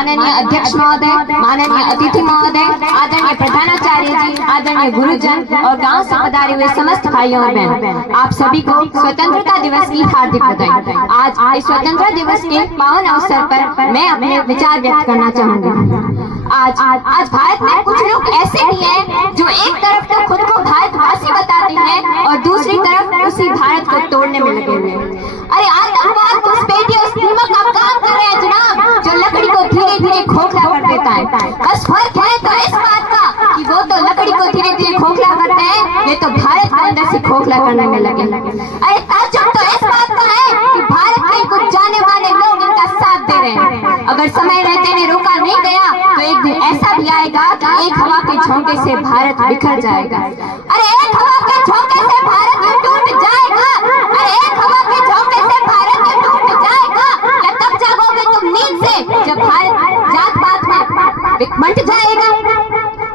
माननीय अध्यक्ष महोदय, माननीय अतिथि महोदय, आदरणीय प्रधानाचार्य जी, आदरणीय गुरुजन और गांव से पधारे हुए समस्त भाइयों और बहन, आप सभी को स्वतंत्रता दिवस की हार्दिक बधाई। आज इस स्वतंत्रता दिवस के पावन अवसर पर मैं अपने विचार व्यक्त करना चाहूंगी। आज भारत में कुछ लोग ऐसे भी हैं जो एक तरफ तो खुद को भारतवासी बताते हैं और दूसरी तरफ उसी भारत को तोड़ने में लगे हुए हैं। अरे आतंकवाद घुसपैठी और दीमक का काम कर रहे हैं जनाब, जो लकड़ी को धीरे धीरे खोखला कर देता है। बस फर्क है तो इस बात का कि वो तो लकड़ी को धीरे धीरे खोखला करते हैं, ये तो भारत को अंदर से खोखला करने में लगे। अरे ताज्जुब तो इस बात का है कि भारत के कुछ जाने माने लोग इनका साथ दे रहे हैं। अगर समय रहते ने रोका नहीं गया तो एक दिन ऐसा भी आएगा कि एक हवा के झोंके से भारत बिखर जाएगा। अरे एक हवा के झोंके से भारत टूट जाएगा। अरे एक हवा के झोंके से भारत टूट जाएगा। क्या तब जागोगे तुम नींद से जब भारत जात पात में बंट जाएगा?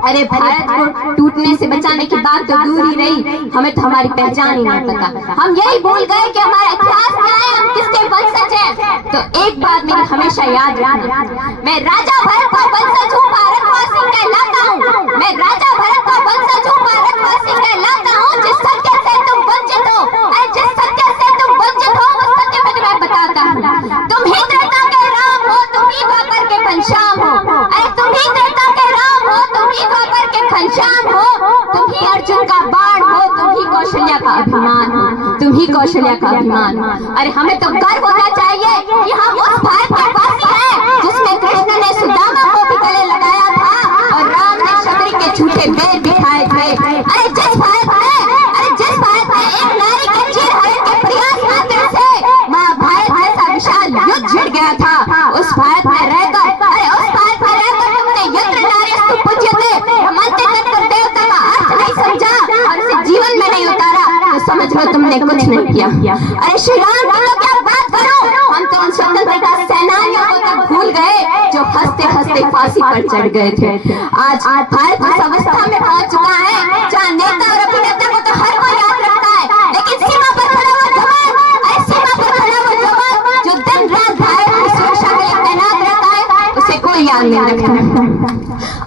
अरे भारत को टूटने से बचाने की बात तो दूर ही रही, हमें तो हमारी पहचान ही नहीं पता। हम यही भूल गए कि हमारा इतिहास क्या है, हम किसके वंशज हैं। तो एक बात मेरी हमेशा याद रखना, मैं राजा भरत का वंशज हूँ, भारतवासी कहलाता हूँ। मैं राजा भरत का वंशज हूँ, भारतवासी कहलाता हूँ। जिस सत्य से तुम वंचित हो, अरे जिस सत्य से तुम वंचित हो उस सत्य को मैं बताता हूँ। तुम ही त्रेता के राम हो, तुम ही द्वापर के घनश्याम हो। अरे तुम ही त्रेता के राम हो, तुम ही द्वापर के घनश्याम हो। तुम ही अर्जुन का बाण हो, तुम ही कौशल्या का अभिमान हो, तुम ही कौशल्या का अभिमान हो। अरे हमें तो गर्व होना चाहिए कि हम उस भारत के वासी हैं जिसमें कृष्ण ने सुदामा को भी गले लगाया था और राम ने शबरी के झूठे बैल बिठाए थे। अरे जिस भारत में एक नारी के चीरहरण के प्रयास मात्र से महाभारत जैसा विशाल युद्ध छिड़ गया था, उस भारत में रहकर तुमने यत्र नार्यस्तु पूज्यते मनते तत्पर देवता का अर्थ नहीं समझा और उसे जीवन में नहीं उतारा, तो समझ लो तुमने कुछ नहीं किया। अरे श्री राम की तो क्या बात करो, हम तो उन स्वतंत्रता सेनानियों को तक भूल गए जो हंसते हंसते फांसी पर चढ़ गए थे। आज भारत इस अवस्था में पहुंच चुका है जहाँ नेता और अभिनेता को तो हर कोई याद रखता है, लेकिन सीमा पर खड़ा हुआ जवान, अरे सीमा पर खड़ा हुआ जवान जो दिन रात भारत की सुरक्षा के लिए तैनात रहता है, उसे कोई याद नहीं रखता।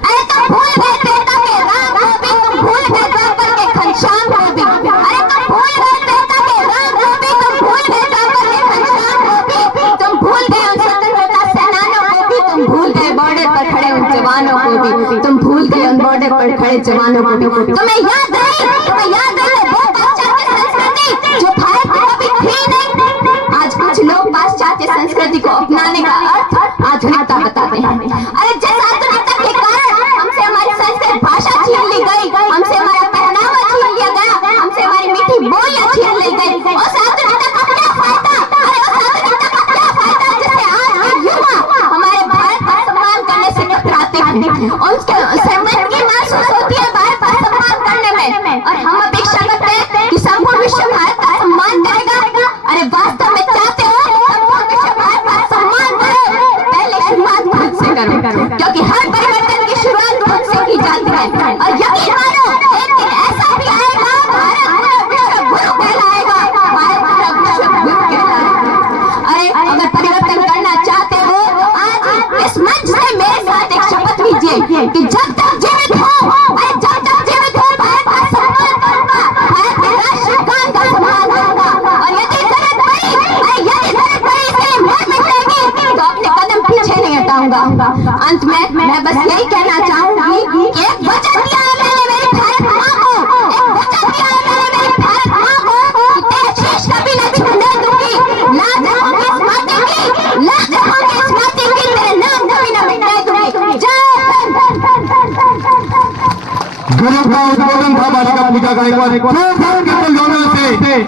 अरे तुम भूल गए त्रेता के राम को भी, तुम भूल गए द्वापर के घनश्याम को भी। अरे तुम भूल गए त्रेता के राम को भी, तुम भूल गए द्वापर के घनश्याम को भी। तुम भूल गए उन स्वतंत्रता सेनानियों को भी, तुम भूल गए बॉर्डर पर खड़े उन जवानों को भी, तुम भूल गए उन बॉर्डर पर खड़े जवानों को भी। तुम्हें याद रहे वो पाश्चात्य संस्कृति जो भारत में कभी थी नहीं। आज कुछ लोग पाश्चात्य संस्कृति को अपनाने का अर्थ आधुनिकता बताते हैं। अरे जिस आधुनिकता के कारण हमसे हमारी संस्कृत भाषा छीन ली गई, हमसे हमारा पहनावा छीन लिया गया, हमसे हमारी मीठी बोलियां छीन ली गई, उस आधुनिकता का क्या फायदा? अरे उस आधुनिकता का क्या फायदा जिससे आज के युवा हमारे भारत का सम्मान करने से कतराते हैं। उनके मन की महसूस होती है भारत का सम्मान करने में, और हम अपेक्षा करते हैं कि संपूर्ण विश्व भारत का सम्मान करेगा। अरे वास्तव में चाहते हो संपूर्ण विश्व भारत का सम्मान करे, पहले शुरुआत खुद से करो, क्योंकि हर परिवर्तन की शुरुआत खुद से की जाती है। और यकीन मानो एक दिन ऐसा भी आएगा भारत पूरा विश्व गुरु कहलाएगा, भारत पूरा विश्व गुरु कहलाएगा। अरे अगर परिवर्तन करना चाहते हो तो आज इस मंच से मेरे साथ एक शपथ लीजिए कि जब तक जीवित हो, अरे जब तक जीवित हो भारत का सम्मान करूंगा, भारत के राष्ट्रीय गान का सम्मान करूंगा, और यदि जरूरत पड़ी इसलिए मर मिटेगी तो अपने कदम पीछे नहीं हटाऊंगा। अंत में मैं बस यही कहना चाहूंगी कि एक वचन दिया है मैंने मेरी भारत माँ को, एक वचन दिया है मैंने मेरी भारत माँ को कि तेरे शीश कभी न छूने दूंगी, लाज रखूंगी इस माटी की, लाज रखूंगी इस माटी की, तेरे नाम कभी न मिटने दूंगी। जय गुरु का उद्बोधन था बालिका पूजा गायकवाड़ से।